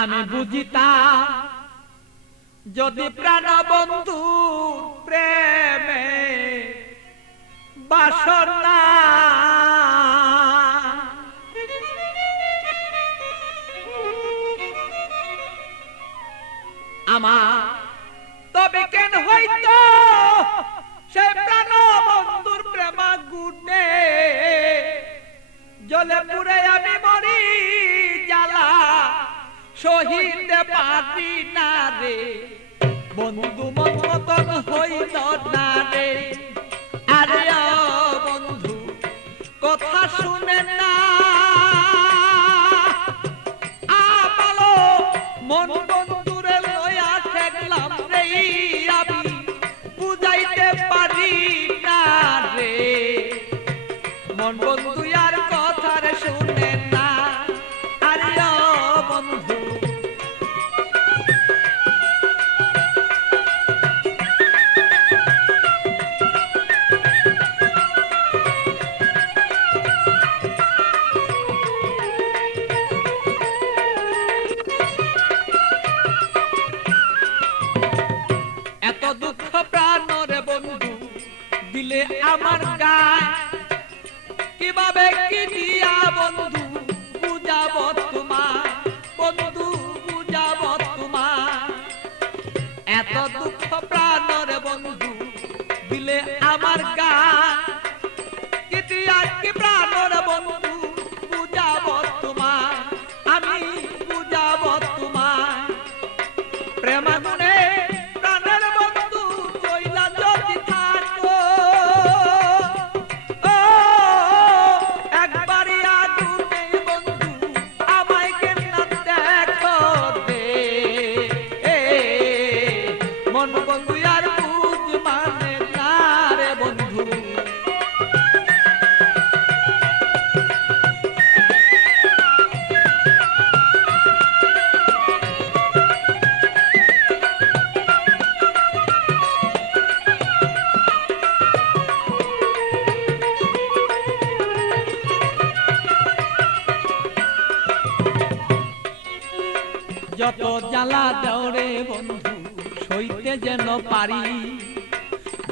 আমি বুঝিতাম, যদি প্রাণ বন্ধু প্রেমে বাসনা আমার তবে কেন হইতো সে প্রাণ বন্ধুর প্রেমা গুণে জলে পুরে আমি সহিতে পারি না রে। বন্ধু মন মতন হইল না রে। আরে বন্ধু কথা শুনে দিলে আমার গায়, কীভাবে কি দিয়া বন্ধু বুঝাব তোমার বন্ধু বুঝাব তোমার এত দুঃখ প্রাণরে বন্ধু দিলে আমার গায় মন বন্ধু আর বুঝ মানে যত জ্বালা দেওরে বন্ধু সইতে যেন পারি।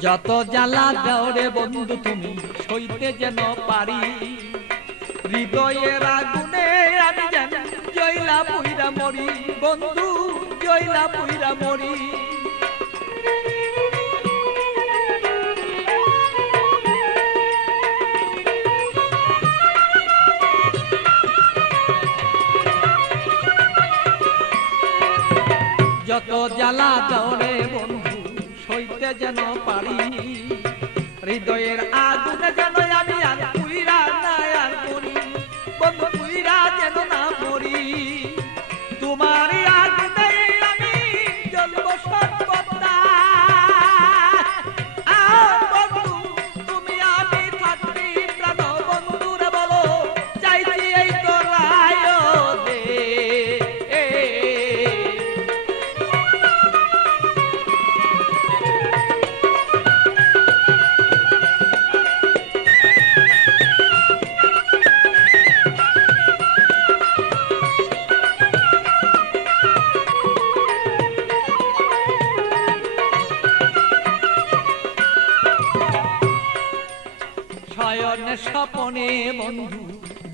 যত জ্বালা দেওরে বন্ধু তুমি, সইতে যেন পারি। হৃদয়ের আগুনে আমি যেন জয়লা পুইরা মরি, বন্ধু জয়লা পুইরা মরি। যত জ্বালা দৌড়ে যেন পারি হৃদয়ের আগুনে যেন শয়নে স্বপনে বন্ধু,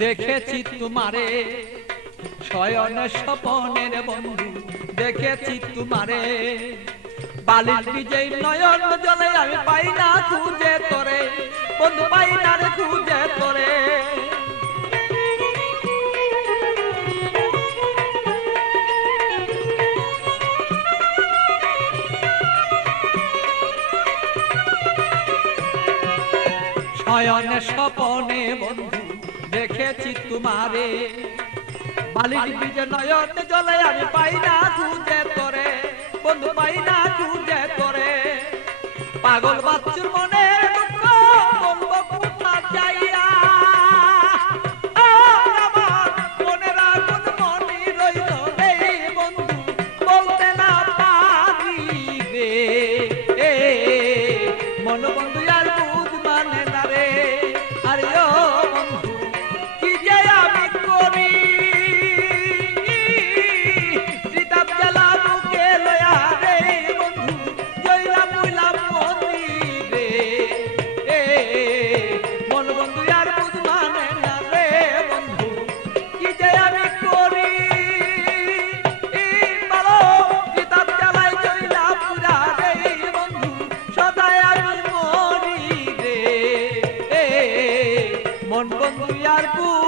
দেখেছি তোমারে। শয়ন বন্ধু, দেখেছি তোমারে। বালির বিজয় নয়ন জলে আমি পাই না খুঁজে তোরে। বন্ধু পাই না খুঁজে শয়নে স্বপনে বন্ধু, দেখেছি তোমারে। বালির বীজে নয়নে জলে আমি পাই না খুঁজে তোরে, বন্ধু পাই না খুঁজে তোরে। পাগল বাচ্চুর মনে মন বন্ধু আর না